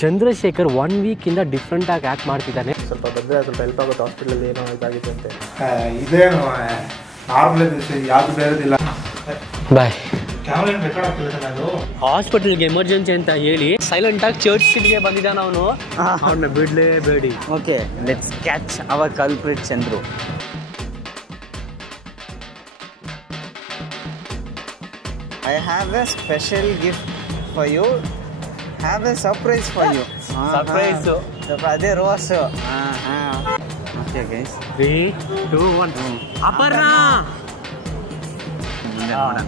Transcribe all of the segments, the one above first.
ಚಂದ್ರಶೇಖರ್ 1 ವೀಕಿಂದ ಡಿಫ್ರೆಂಟಾಗಿ ಆ್ಯಕ್ಟ್ ಮಾಡ್ತಿದ್ದಾನೆ. ಸ್ವಲ್ಪ ಬಂದರೆ ಸ್ವಲ್ಪ ಹೆಲ್ಪ್ ಆಗುತ್ತೆ. ಹಾಸ್ಪಿಟಲಲ್ಲಿ ಏನೋ ಇದಾಗಿದೆ ಅಂತೆ. ಇದೇನು ನಾರ್ಮಲ್ ಯಾವುದು ಬೇರೆದಿಲ್ಲ. ಬಾಯ್. ಕ್ಯಾಮ್ರಾ ಏನು ರೆಕಾರ್ಡ್ ಆಗ್ತಿಲ್ಲ ಅದು. ಹಾಸ್ಪಿಟಲ್ಗೆ ಎಮರ್ಜೆನ್ಸಿ ಅಂತ ಹೇಳಿ ಸೈಲೆಂಟಾಗಿ ಚರ್ಚ್ ಸಿಟಿಗೆ ಬಂದಿದ್ದಾನೆ ಅವನು. ಅವನ್ನ ಬಿಡಲೇಬೇಡಿ. Okay, let's catch our culprit Chandru. I have a special gift for you. Have a surprise for you. Surprise. ಅದೇ ರೋಸ್. Okay guys, 3, 2, 1. ಅಪರ್ಣ.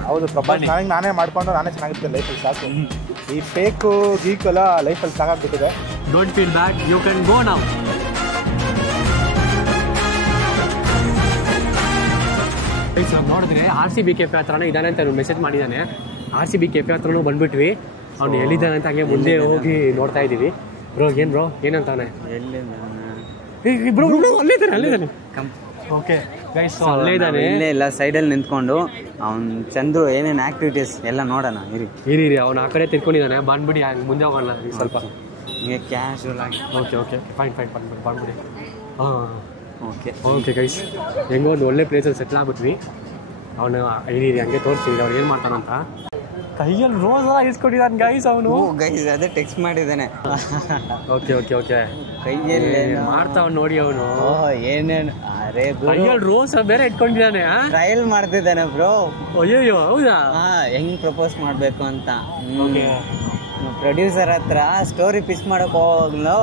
ಹೌದು, ಪ್ರಪಂಚ ನನಗೆ ನಾನೇ ಮಾಡ್ಕೊಂಡು ನಾನೇ ಚೆನ್ನಾಗಿರ್ತೇನೆ ಲೈಫಲ್ಲಿ. ಸಾಕು, ಈ ಫೇಕು ಗೀಕೆಲ್ಲ ಲೈಫಲ್ಲಿ ಸಾಕಾಗ್ಬಿಟ್ಟಿದೆ. Don't feel bad, you can go now. ನೋಡಿದ್ರೆ RCB ಕೆಫೆ ಹತ್ರನೇ ಇದ್ದಾನೆ ಅಂತ ಮೆಸೇಜ್ ಮಾಡಿದ್ದಾನೆ. RCB ಕೆಫೆ ಹತ್ರನೂ ಬಂದ್ಬಿಟ್ವಿ. ಅವ್ನು ಎಲ್ಲಿದ್ದಾನೆ ಅಂತ ಹಂಗೆ ಮುಂದೆ ಹೋಗಿ ನೋಡ್ತಾ ಇದ್ದೀವಿ. ಬ್ರೋ ಏನು ಬ್ರೋ ಏನಂತಾನೆ? ಅಲ್ಲಿದ್ದಾನೆ. ಓಕೆ ಗೈಸ್, ಅಲ್ಲೇ ಇದ್ದಾನೆ. ಇಲ್ಲೇ ಇಲ್ಲ, ಸೈಡಲ್ಲಿ ನಿಂತ್ಕೊಂಡು ಅವ್ನು ಚಂದ್ರು ಏನೇನು ಆಕ್ಟಿವಿಟೀಸ್ ಎಲ್ಲ ನೋಡೋಣ. ಇರಿ ಅವ್ನು ಆ ಕಡೆ ತಿರ್ಕೊಂಡಿದ್ದಾನೆ. ಬಂದ್ಬಿಡಿ, ಮುಂದೆ ಹೋಗೋಣ ಸ್ವಲ್ಪ ಹಿಂಗೆ ಕ್ಯಾಶುವಲ್ ಆಗಿ. ಓಕೆ ಫೈನ್ ಬಂದ್ಬಿಡಿ. ಹಾಂ ಓಕೆ ಗೈಸ್, ಹೆಂಗೋ ಒಂದು ಒಳ್ಳೆ ಪ್ಲೇಸಲ್ಲಿ ಸೆಟ್ಲ್ ಆಗ್ಬಿಟ್ವಿ. ಅವನು ಇರಿ ಹಂಗೆ ತೋರಿಸ್ತೀನಿ ಅವ್ರು ಏನು ಮಾಡ್ತಾನಂತ. ಕೈಯಲ್ಲಿ ರೋಸ್ ಎಲ್ಲ ಇಸ್ಕೊಟ್ಟಿದ್ದಾನೆ ಗೈಸ್ ಅವನು. ಗೈಸ್ ಅದೇ ಟೆಕ್ಸ್ಟ್ ಮಾಡಿದ್ದಾನೆ. ಓಕೆ ಕೈಯಲ್ಲಿ ಮಾಡ್ತಾವ್ ನೋಡಿ ಅವನು. ಏನೇನು ಅರೆ ಕೈಯಲ್ಲಿ ರೋಸ್ ಬೇರೆ ಇಟ್ಕೊಂಡಿದ್ದಾನೆ. ಟ್ರಯಲ್ ಮಾಡ್ತಿದ್ದಾನೆ ಬ್ರೋ. ಅಯ್ಯೋ ಹೌದಾ? ಹೆಂಗ್ ಪ್ರಪೋಸ್ ಮಾಡ್ಬೇಕು ಅಂತ. ಪ್ರೊಡ್ಯೂಸರ್ ಹತ್ರ ಸ್ಟೋರಿ ಪಿಚ್ ಮಾಡಕ್ ಹೋಗ್ಲು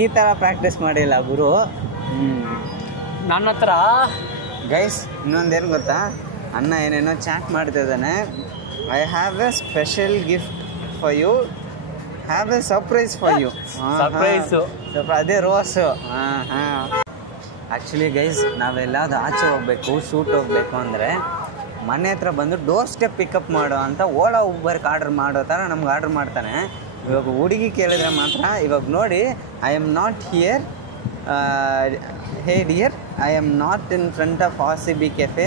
ಈ ತರ ಪ್ರಾಕ್ಟೀಸ್ ಮಾಡಿಲ್ಲ ಗುರು. ನನ್ನ ಹತ್ರ ಗೈಸ್ ಇನ್ನೊಂದೇನು ಗೊತ್ತಾ, ಅಣ್ಣ ಏನೇನೋ ಚಾಟ್ ಮಾಡ್ತಿದ್ದಾನೆ. I have a special gift for you, have a surprise for you. Surprise. ಅದೇ ರೋಸ್. ಆ್ಯಕ್ಚುಲಿ ಗೈಸ್, ನಾವೆಲ್ಲಾದ್ರು ಆಚೆ ಹೋಗ್ಬೇಕು, ಶೂಟ್ ಹೋಗ್ಬೇಕು ಅಂದರೆ ಮನೆ ಹತ್ರ ಬಂದು ಡೋರ್ ಸ್ಟೆಪ್ ಪಿಕಪ್ ಮಾಡೋ ಅಂತ ಓಲಾ ಉಬರ್ಗೆ ಆರ್ಡರ್ ಮಾಡೋ ಥರ ನಮ್ಗೆ ಆರ್ಡರ್ ಮಾಡ್ತಾನೆ. ಇವಾಗ ಹುಡುಗಿ ಕೇಳಿದ್ರೆ ಮಾತ್ರ, ಇವಾಗ ನೋಡಿ, I am not here. Hey dear, I am not in front of RCB cafe.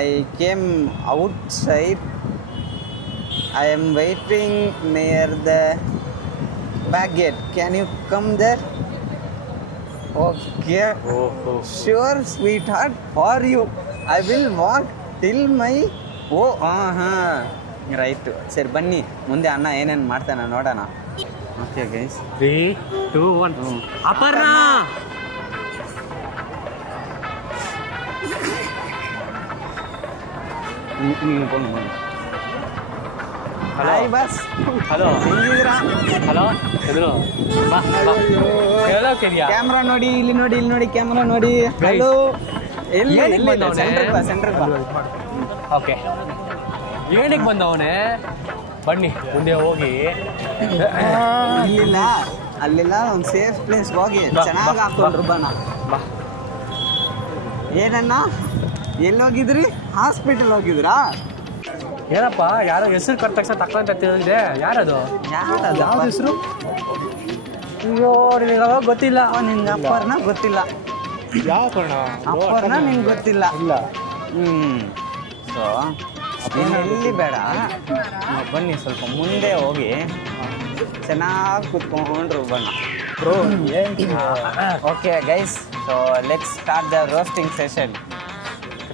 I came outside. I am waiting near the back gate. Can you come there? Okay. Sure, sweetheart, for you. I will walk till my... right. ಸರಿ ಬನ್ನಿ, ಮುಂದೆ ಅಣ್ಣ ಏನೇನು ಮಾಡ್ತಾನೆ ನೋಡೋಣ. Okay guys, 3, 2, 1. Aparna. Hi ಬಸ್. Hello, ಹೆಂಗಿದ್ದೀರಾ? Hello ಎದುರು ಬಾ. ಕ್ಯಾಮ್ರಾ ನೋಡಿ, ಇಲ್ಲಿ ನೋಡಿ ಕ್ಯಾಮ್ರಾ ನೋಡಿ. ಹಲೋ, ಎಲ್ಲಿ ಸೆಂಟ್ರಲ್ ಬಾ. ಓಕೆ, ಏನಕ್ಕೆ ಬಂದವನೇ? ಬನ್ನಿ ಮುಂದೆ ಹೋಗಿ. ಅಲ್ಲೆಲ್ಲ ಒಂದು ಸೇಫ್ ಪ್ಲೇಸ್ ಹೋಗಿ ಚೆನ್ನಾಗಿ ಹಾಕೊಂಡ್ರು ಬಣ್ಣ. ಏನನ್ನ ಎಲ್ಲೋಗಿದ್ರಿ? ಹಾಸ್ಪಿಟಲ್ ಹೋಗಿದ್ರಾ? ಏನಪ್ಪ, ಯಾರೋ ಹೆಸರು ಕರೆದ ತಕ್ಷಣ ತಕ್ಕಂತ ತಿಳಿದಿದೆ. ಯಾರದು? ಯಾವ್ದು ಹೆಸರು? ಅಯ್ಯೋ ಗೊತ್ತಿಲ್ಲ. ನಿನ್ಗೆ ಅಪ್ಪರ್ನ ಗೊತ್ತಿಲ್ಲ? ಯಾವ ಅಪ್ಪರ್ನ ನಿನ್ಗೆ ಗೊತ್ತಿಲ್ಲ? ಸೊ ಎಲ್ಲಿ ಬೇಡ, ಬನ್ನಿ ಸ್ವಲ್ಪ ಮುಂದೆ ಹೋಗಿ ಚೆನ್ನಾಗಿ ಕುತ್ಕೊಂಡ್ರು ಬಣ್ಣ. Okay guys, so let's start the roasting session.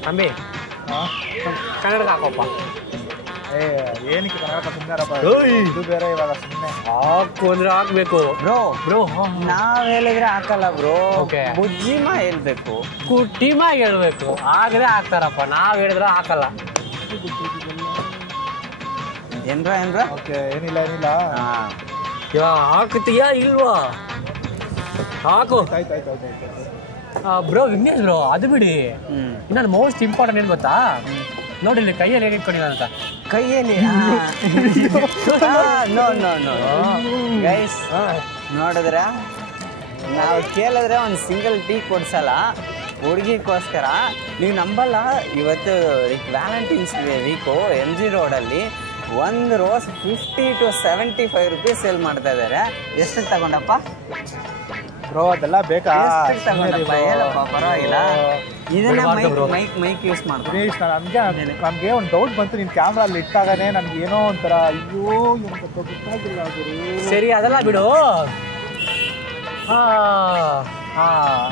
ತಂಬಿ ಕನ್ನಡ ಹಾಕೋಪ್ಪ. ಏನಕ್ಕೆ ಕನ್ನಡ ಸುಮ್ಮನೆರಪ್ಪ, ಇದು ಬೇರೆ. ಇವಾಗ ಸುಮ್ಮನೆ ಹಾಕು ಅಂದ್ರೆ ಹಾಕ್ಬೇಕು ಬ್ರೋ. ನಾವ್ ಹೇಳಿದ್ರೆ ಹಾಕಲ್ಲ ಬ್ರೋ. ಓಕೆ, ಬುಜ್ಜಿಮ ಹೇಳ್ಬೇಕು, ಟೀಮಾಗಿ ಹೇಳ್ಬೇಕು, ಆಗದೆ ಹಾಕ್ತಾರಪ್ಪ. ನಾವ್ ಹೇಳಿದ್ರೆ ಹಾಕಲ್ಲ. ಏನ್ರ ಓಕೆ, ಏನಿಲ್ಲ. ಇವಾಗ ಹಾಕುತ್ತೀಯಾ ಇಲ್ವಾ? ಹಾಕು ಆಯ್ತು. ಬ್ರೋ. ವಿಘ್ನೇಶ್ ಬ್ರೋ, ಅದು ಬಿಡಿ. ಇನ್ನೊಂದು ಮೋಸ್ಟ್ ಇಂಪಾರ್ಟೆಂಟ್ ಏನು ಗೊತ್ತಾ? ನೋಡಿ ಇಲ್ಲಿ ಕೈಯಲ್ಲಿ ಹೇಗೆ ಇಟ್ಕೊಂಡಿಲ್ಲ ಅಂತ. ಕೈಯಲ್ಲಿ ನೋ ಗೈಸ್, ನೋಡಿದ್ರ ನಾವು ಕೇಳಿದ್ರೆ ಒಂದು ಸಿಂಗಲ್ ಟೀ ಕೊಡ್ಸಲ್ಲ ಹುಡುಗಿಗೋಸ್ಕರ. ನೀವು ನಂಬಲ್ಲ, ಇವತ್ತು ವ್ಯಾಲೆಂಟೈನ್ಸ್ ವೀಕು MG ರೋಡಲ್ಲಿ ಒಂದು ರೋಸ್ 50 to 75 rupees ಸೇಲ್ ಮಾಡ್ತಾ ಇದ್ದಾರೆ. ಎಷ್ಟು ತಗೊಂಡಪ್ಪ ಬ್ರೋ? ಅದೆಲ್ಲ ಬೇಕಾ? ತಗೊಂಡಪ್ಪ? ಹೇಳಪ್ಪ, ಪರವಾಗಿಲ್ಲ. ಇದನ್ನ ಮೈಕ್ ಯೂಸ್ ಮಾಡ್ತೀನಿ. ದಿನೇಶ್ ನನಗೆ ಒಂದು ಡೌಟ್ ಬಂತು, ನಿನ್ನ ಕ್ಯಾಮ್ರಾ ಅಲ್ಲಿ ಇಟ್ಟಾಗನೇ ನನಗೆ ಏನೋ ಒಂಥರ ಅಯ್ಯೋ ಏನು ಗೊತ್ತಾಗಿಲ್ಲ ಗುರು. ಸರಿ ಅದೆಲ್ಲ ಬಿಡು.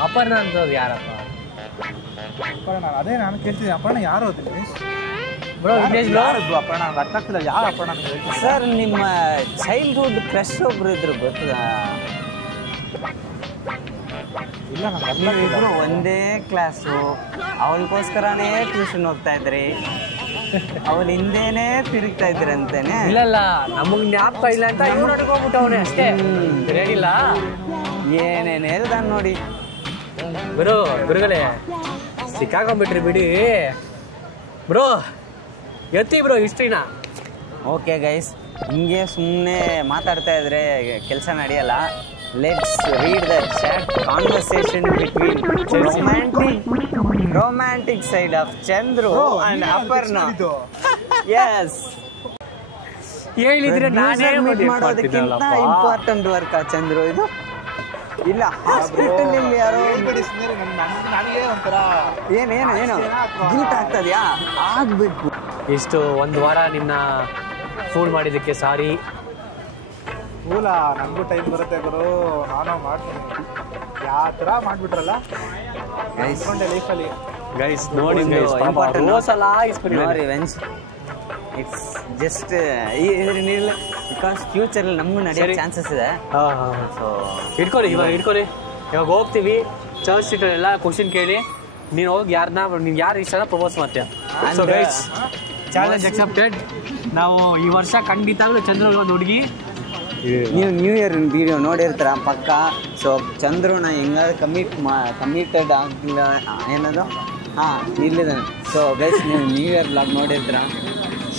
ಅಪರ್ಣ ಅಂತದ್ದು ಯಾರಪ್ಪ? ಅಪರ್ಣ ಅದೇ ನಾನು ಕೇಳ್ತೀನಿ, ಅಪರ್ಣ ಯಾರು ದಿನೇಶ್? Bro Vignesh bro. ಅಪರ್ಣ ನಂಗೆ ಅರ್ಥ ಆಗ್ತಿಲ್ಲ, ಯಾರು ಅಪರ್ಣ ಅಂತ ಹೇಳ್ತೀನಿ. ಸರ್ ನಿಮ್ಮ ಚೈಲ್ಡ್ಹುಡ್ ಕ್ರಶ್ ಒಬ್ರು ಇದ್ರು ಗೊತ್ತಾ? ಇಲ್ಲ ನಂಗೆ ಅರ್ಥ ನೀವಿಬ್ರು ಒಂದೇ ಕ್ಲಾಸು, ಅವಳಿಗೋಸ್ಕರನೇ ಟ್ಯೂಷನ್ ಹೋಗ್ತಾ ಇದ್ರಿ, ಅವಳ ಹಿಂದೇನೆ ತಿರುಗ್ತಾ ಇದ್ರಿ ಅಂತೇನೆ. ಇಲ್ಲ ನಮಗ್ ಜ್ಞಾಪಕ ಇಲ್ಲ ಅಂತ ಇವ್ರು ನಡ್ಕೊಂಡ್ಬಿಟ್ಟವನೇ ಅಷ್ಟೇ, ಹೇಳಿಲ್ಲ. ಏನೇನು ಹೇಳ್ದ ನೋಡಿ ಗುರುಗಳೇ, ಸಿಕ್ಕಾಕೊಂಡ್ಬಿಟ್ರಿ ಬಿಡಿ ಬ್ರೋ. ಎತ್ತಿ ಬ್ರೋ ಹಿಸ್ಟ್ರಿನ. ಓಕೆ ಗೈಸ್, ಹಿಂಗೆ ಸುಮ್ಮನೆ ಮಾತಾಡ್ತಾ ಇದ್ರೆ ಕೆಲಸ ನಡೆಯಲ್ಲ. Let's read the chat conversation between romantic side of Chandru and Aparna. Yes, ಹೇಳಿದ್ರೆ ನಾನೇ ಮೀಟ್ ಮಾಡೋದಕ್ಕಿಂತ ಇಂಪಾರ್ಟೆಂಟ್ ವರ್ಕ್ ಆ ಚಂದ್ರು ಇದು. ಇಲ್ಲ ಹಾಸ್ಪಿಟಲ್ ಇಲ್ಲಿ ಯಾರೋ ನನಗೆ ಒಂಥರ ಏನು ಗಿಲ್ಟ್ ಆಗ್ತದ್ಯಾ? ಆಗ್ಬೇಕು. ಇಷ್ಟು ಒಂದು ವಾರ ನಿನ್ನ ಫೂಲ್ ಮಾಡಿದ್ದಕ್ಕೆ ಸಾರಿ. ಫೂಲ ನನಗೂ ಟೈಮ್ ಬರುತ್ತೆ ಗುರು, ನಾನು ಮಾಡ್ತೀನಿ. ಯಾವ ಥರ ಮಾಡಿಬಿಟ್ರಲ್ಲ ಲೈಫಲ್ಲಿ. ಗೈಸ್ ನೋಡಿ ರಿವೆಂಜ್ ಇಟ್ಸ್ ಜಸ್ಟ್ ಇದ್ರಿಲ್ಲ, ಬಿಕಾಸ್ ಫ್ಯೂಚರಲ್ಲಿ ನಮಗೂ ನಡೆಯೋ ಚಾನ್ಸಸ್ ಇದೆ. ಸೊ ಇಟ್ಕೊಳ್ಳಿ, ಇವಾಗ ಹೋಗ್ತೀವಿ ಚರ್ಚ್ ಸ್ಟ್ರೀಟ್ ಎಲ್ಲ ಕ್ವಶನ್ ಕೇಳಿ, ನೀನು ಹೋಗಿ ನಿನ್ಗೆ ಯಾರು ಇಷ್ಟ ಪ್ರಪೋಸ್ ಮಾಡ್ತೀಯ. So guys, challenge accepted. ನಾವು ಈ ವರ್ಷ ಖಂಡಿತವಾಗ್ಲೂ ಚಂದ್ರಗೆ ಒಂದು ಹುಡುಗಿ. ನೀವು ನ್ಯೂ ಇಯರ್ ವಿಡಿಯೋ ನೋಡಿರ್ತೀರ ಪಕ್ಕ. ಸೊ ಚಂದ್ರನ ಹೆಂಗಾದ್ರು ಕಮಿಟೆಡ್ ಆಗಿಲ್ಲ ಏನದು ಇಲ್ಲಿದ್ದಾನೆ. ಸೊ ಗೈಸ್, ನೀವು ನ್ಯೂ ಇಯರ್ ಬ್ಲಾಗ್ ನೋಡಿರ್ತೀರ,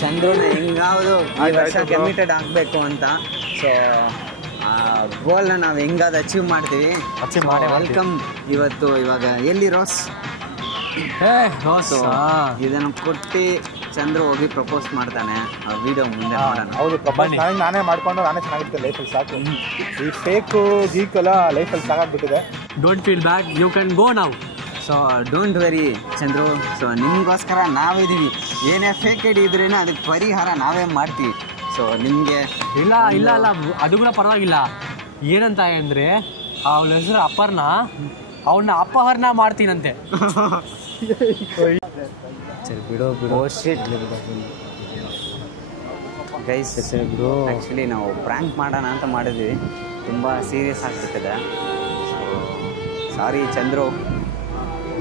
ಚಂದ್ರನ ಹೆಂಗಾವುದು ಈ ವರ್ಷ ಕಮಿಟೆಡ್ ಆಗಬೇಕು ಅಂತ. ಸೊ ಗೋಲ್ನ ನಾವು ಹೆಂಗಾದ್ರು ಅಚೀವ್ ಮಾಡ್ತೀವಿ. ವೆಲ್ಕಮ್. ಇವಾಗ ಎಲ್ಲಿ ರೋಸ್ ಇದನ್ನು ಕೊಟ್ಟು ಚಂದ್ರ ಹೋಗಿ ಪ್ರಪೋಸ್ ಮಾಡ್ತಾನೆ. ವಿಡಿಯೋ ಮುಂದೆ ನೋಡೋಣ. ಹೌದು, ಪ್ರಪೋಸ್ ನಾನೇ ಮಾಡ್ಕೊಂಡು ನಾನೇ ಚೆನ್ನಾಗಿರ್ತೇನೆ ಲೈಫಲ್ಲಿ. ಸಾಕು, ಈ ಫೇಕು ಗೀಕೆಲ್ಲ ಲೈಫಲ್ಲಿ ಸಾಕಾಗ್ಬಿಟ್ಟಿದೆ. Don't feel bad, you can go now. So don't worry Chandru. So ನಿಮಗೋಸ್ಕರ ನಾವಿದ್ದೀವಿ. ಏನೇ ಫೇಕ್ ಐಡಿ ಇದ್ರೇನೆ ಅದಕ್ಕೆ ಪರಿಹಾರ ನಾವೇ ಮಾಡ್ತೀವಿ. ಸೊ ನಿಮಗೆ ಇಲ್ಲ ಅದು ಕೂಡ ಪರವಾಗಿಲ್ಲ. ಏನಂತ ಅಂದರೆ ಅವಳ ಹೆಸರು ಅಪರ್ಣ, ಅವನ್ನ ಅಪಹರಣ ಮಾಡ್ತೀನಂತೆ. ಸರಿ ಬಿಡೋ ಗೈಸ್, ಆ್ಯಕ್ಚುಲಿ ನಾವು ಪ್ರ್ಯಾಂಕ್ ಮಾಡೋಣ ಅಂತ ಮಾಡಿದ್ವಿ, ತುಂಬ ಸೀರಿಯಸ್ ಆಗ್ಬಿಟ್ಟಿದೆ. ಸಾರಿ ಚಂದ್ರು,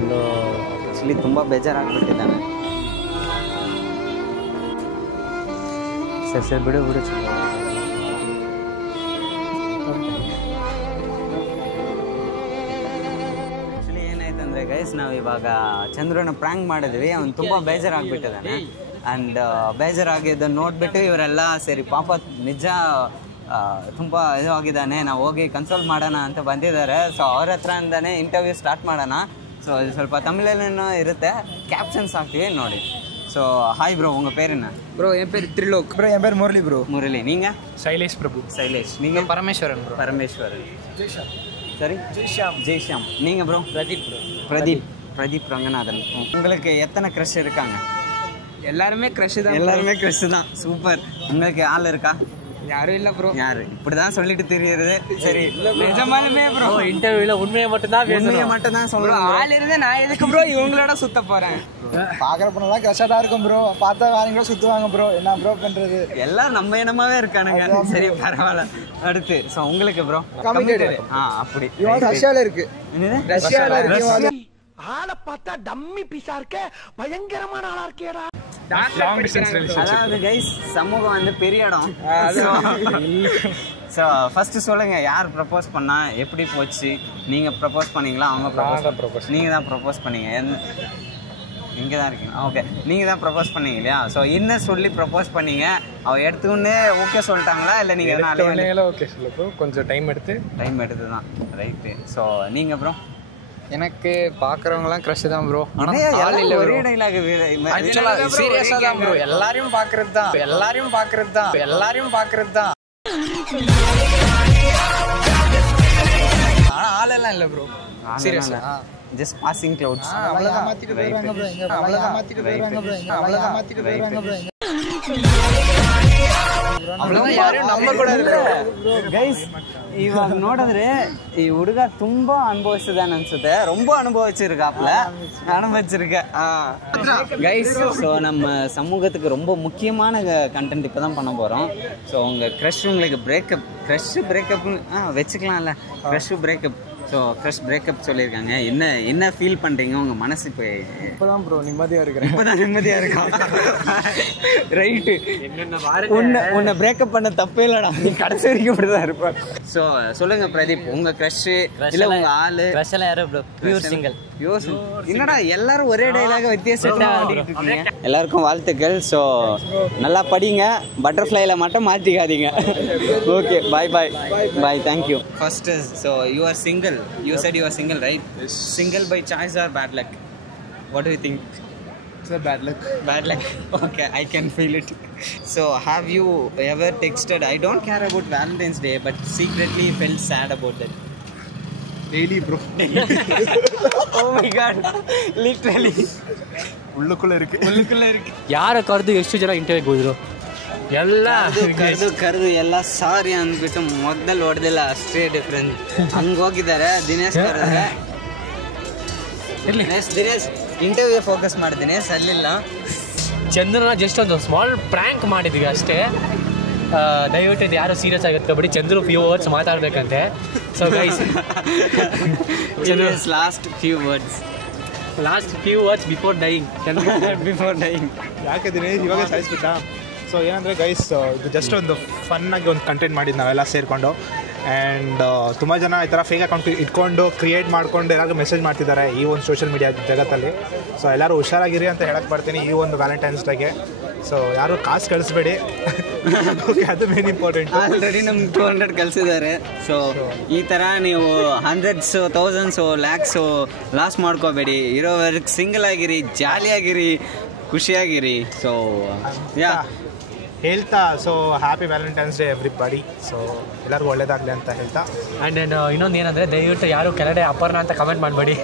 ಆ್ಯಕ್ಚುಲಿ ತುಂಬ ಬೇಜಾರಾಗ್ಬಿಟ್ಟಿದ್ದಾನೆ. ಸರಿ ಬಿಡು ಆ್ಯಕ್ಚುಲಿ ಏನಾಯ್ತಂದರೆ ಗೈಸ್, ನಾವು ಇವಾಗ ಚಂದ್ರನ ಪ್ರ್ಯಾಂಕ್ ಮಾಡಿದ್ವಿ. ಅವ್ನು ತುಂಬ ಬೇಜಾರಾಗ್ಬಿಟ್ಟಿದ್ದಾನೆ. ಆ್ಯಂಡ್ ಬೇಜಾರಾಗಿದ್ದನ್ನು ನೋಡಿಬಿಟ್ಟು ಇವರೆಲ್ಲ ಸರಿ ಪಾಪ ನಿಜ ತುಂಬ ಇದು ಆಗಿದ್ದಾನೆ, ನಾವು ಹೋಗಿ ಕನ್ಸೋಲ್ ಮಾಡೋಣ ಅಂತ ಬಂದಿದ್ದಾರೆ. ಸೊ ಅವ್ರ ಹತ್ರದಿಂದನೇ ಇಂಟರ್ವ್ಯೂ ಸ್ಟಾರ್ಟ್ ಮಾಡೋಣ. ಸೊ ಇದು ಸ್ವಲ್ಪ ತಮಿಳಲ್ಲೇನೋ ಇರುತ್ತೆ, ಕ್ಯಾಪ್ಷನ್ಸ್ ಹಾಕ್ತೀವಿ ನೋಡಿ. ஸோ ஹாய் ப்ரோ, உங்கள் பேர் என்ன? ப்ரோ என் பேர் த்ரிலோக். ப்ரோ என் பேர் முரளி. ப்ரோ முரளி. நீங்கள்? சைலேஷ் பிரபு. சைலேஷ். நீங்கள்? பரமேஸ்வரன். ப்ரோ பரமேஸ்வரன். ஜெய்ஷாம். சரி, ஜெய்ஷாம். நீங்கள் ப்ரோ? பிரதீப். ப்ரோ பிரதீப் ரங்கநாதன். உங்களுக்கு எத்தனை க்ரஷ் இருக்காங்க? எல்லாருமே க்ரஷ் தான். எல்லாருமே க்ரஷ் தான். சூப்பர். உங்களுக்கு ஆள் இருக்கா? யாரும் இல்லை ப்ரோ. யாரு? இப்படிதான் சொல்லிட்டு தெரியுது. சரி, நிஜமாலுமே ப்ரோ இன்டர்வியூல உண்மையை மட்டும் தான் சொல்றேன். ஆள் இருந்து நான் எதுக்கு ப்ரோ இவங்களோட சுத்த போறேன்? பாக்குற பொண்ணெல்லாம் கஷ்டமா இருக்கும் ப்ரோ, பார்த்தா வாங்க சுத்துவாங்க ப்ரோ, என்ன ப்ரோ பண்றது? எல்லாம் நம்ம இனமாவே இருக்கானுங்க. சரி பரவாயில்ல. அடுத்து ஸோ உங்களுக்கு ப்ரோ? அப்படி ரஷ்யால இருக்கு. ரஷ்யால இருக்கு. ஆளை பார்த்தா டம்மி பீஸா இருக்க, பயங்கரமான ஆளா இருக்கேடா. அதாவது கைஸ், சமூகம் வந்து பெரிய இடம். ஸோ ஃபர்ஸ்ட் சொல்லுங்க, யார் ப்ரப்போஸ் பண்ணா, எப்படி போச்சு? நீங்க ப்ரப்போஸ் பண்ணீங்களா, அவங்க ப்ரப்போஸ்? நீங்க தான் ப்ரப்போஸ் பண்ணீங்க. இங்கே தான் இருக்கீங்க. ஓகே, நீங்கள் தான் ப்ரப்போஸ் பண்ணீங்க இல்லையா? ஸோ என்ன சொல்லி ப்ரப்போஸ் பண்ணீங்க? அவள் எடுத்துக்கின்னு ஓகே சொல்லிட்டாங்களா, இல்லை நீங்கள் ஓகே சொல்லு, கொஞ்சம் டைம் எடுத்து தான். ரைட்டு. ஸோ நீங்கள் ப்ரோ? எனக்கு பாக்குறவங்கலாம் கிரஷ் தான் ப்ரோ. ஆனா ஆள் இல்ல. ஒரே டைலாக் ஆக்சுவலா சீரியஸா தான் ப்ரோ. எல்லாரையும் பாக்குறது தான். ஆனா ஆள் எல்லாம் இல்ல bro. Serious. Just passing clouds. Guys ಇವಾಗ ನೋಡಿದ್ರೆ ಈ ಹುಡುಗ ತುಂಬಾ ಅನುಭವಿಸಿದಾನ ಅನ್ಸುತ್ತೆ, ரொம்ப அனுபவிச்சிருக்காப்ல. கைஸ் ஸோ நம்ம சமூகத்துக்கு ரொம்ப முக்கியமான கண்டென்ட் இப்போ தான் பண்ண போகிறோம். ஸோ உங்கள் க்ரஷ் உங்களுக்கு பிரேக்கப்னு வச்சுக்கலாம்ல, crush breakup. So crush breakup சொல்லியிருக்காங்க. என்ன ஃபீல் பண்ணுறீங்க? உங்கள் மனசு இப்போதான் ப்ரோ நிம்மதியாக இருக்கிறேன். இப்போதான் நிம்மதியாக இருக்கான். ரைட்டு, உன்னை பிரேக்கப் பண்ண தப்பே இல்லைடா, நீ கடைசி வரைக்கும் இப்படி தான் இருப்ப. ஸோ சொல்லுங்க பிரதீப், உங்கள் க்ரஷ்ஷு இல்லை உங்கள் ஆள்? க்ரஷ் எல்லாம் யாரும் ப்ரோ, பியூர் சிங்கிள். என்னடா எல்லாரும் ஒரே டைலாக வித்தியாசம். எல்லாருக்கும் வாழ்த்துக்கள். ஸோ நல்லா படிங்க, பட்டர்ஃப்ளைல மட்டும் மாற்றிக்காதீங்க. Okay, bye bye bye, thank you. First so you are single. You said you are single, right? Yes. Single by choice or bad luck? What do you think? It's a bad luck. Bad luck. Okay, I can feel it. So have you ever texted, I don't care about Valentine's Day, but secretly felt sad about that? Daily bro. Oh my god, literally. உள்ளுக்குள்ள இருக்கு. ಯಾರ ಕರೆದು ಎಷ್ಟು ಜನ ಇಂಟರ್ವ್ಯೂಗೆ ಹೋದ್ರು? ಎಲ್ಲ ಕರೆದು ಎಲ್ಲ ಸಾರಿ ಅಂದ್ಬಿಟ್ಟು ಮೊದಲು ಹೊಡೆದಿಲ್ಲ, ಅಷ್ಟೇ ಡಿಫ್ರೆನ್ಸ್. ಹಂಗೆ ಹೋಗಿದ್ದಾರೆ. ದಿನೇಶ್ ಕರೆದ್ರೆ ದಿನೇಶ್ ಇಂಟರ್ವ್ಯೂ ಫೋಕಸ್ ಮಾಡಿದ್ದೀನಿ, ಸಲ್ಲಿಲ್ಲ. ಚಂದ್ರನ ಜಸ್ಟ್ ಒಂದು ಸ್ಮಾಲ್ ಪ್ರ್ಯಾಂಕ್ ಮಾಡಿದ್ವಿ ಅಷ್ಟೇ. ದಯವಿಟ್ಟು ಇದು ಯಾರು ಸೀರಿಯಸ್ ಆಗಿ ಎತ್ಕೊಬಿಡಿ. ಚಂದ್ರು ಫ್ಯೂ ವರ್ಡ್ಸ್ ಮಾತಾಡ್ಬೇಕಂತೆ. So guys, last few words before dying. ಯಾಕೆ ದಿನೇಶ್ ಇವಾಗ ಸಾಯಿಸ್ಬಿಟ್ಟ? ಸೊ ಏನಂದರೆ ಗೈಸ್, ಇದು ಜಸ್ಟ್ ಒಂದು ಫನ್ನಾಗಿ ಒಂದು ಕಂಟೆಂಟ್ ಮಾಡಿದ್ದು ನಾವೆಲ್ಲ ಸೇರಿಕೊಂಡು. ಆ್ಯಂಡ್ ತುಂಬ ಜನ ಈ ಥರ ಫೇಕ್ ಅಕೌಂಟ್ ಇಟ್ಕೊಂಡು ಕ್ರಿಯೇಟ್ ಮಾಡ್ಕೊಂಡು ಎಲ್ಲರಿಗೂ ಮೆಸೇಜ್ ಮಾಡ್ತಿದ್ದಾರೆ ಈ ಒಂದು ಸೋಷಿಯಲ್ ಮೀಡಿಯಾ ಜಗತ್ತಲ್ಲಿ. ಸೊ ಎಲ್ಲರೂ ಹುಷಾರಾಗಿರಿ ಅಂತ ಹೇಳಕ್ಕೆ ಬರ್ತೀನಿ ಈ ಒಂದು ವ್ಯಾಲೆಂಟೈನ್ಸ್ ಡೇಗೆ. ಸೊ ಯಾರು ಕಾಸು ಕಳಿಸ್ಬೇಡಿ. ಓಕೆ, ಅದು ಮೇನ್ ಇಂಪಾರ್ಟೆಂಟ್. ಆಲ್ರೆಡಿ ನಮ್ಗೆ 200 ಕಳಿಸಿದ್ದಾರೆ. ಸೊ ಈ ಥರ ನೀವು 100s, 1000s, lakhs ಲಾಸ್ ಮಾಡ್ಕೋಬೇಡಿ. ಇರೋವರೆಗೆ ಸಿಂಗಲ್ ಆಗಿರಿ, ಜಾಲಿಯಾಗಿರಿ, ಖುಷಿಯಾಗಿರಿ. ಸೊ ಯಾ ಹೇಳ್ತಾ, so happy Valentine's day everybody. So ಎಲ್ಲರಿಗೂ ಒಳ್ಳೇದಾಗಲಿ ಅಂತ ಹೇಳ್ತಾ, ಆ್ಯಂಡ್ ಇನ್ನೊಂದು ಏನಂದರೆ, ದಯವಿಟ್ಟು ಯಾರು ಕೆಳಗಡೆ ಅಪರ್ಣ ಅಂತ ಕಮೆಂಟ್ ಮಾಡಬೇಡಿ.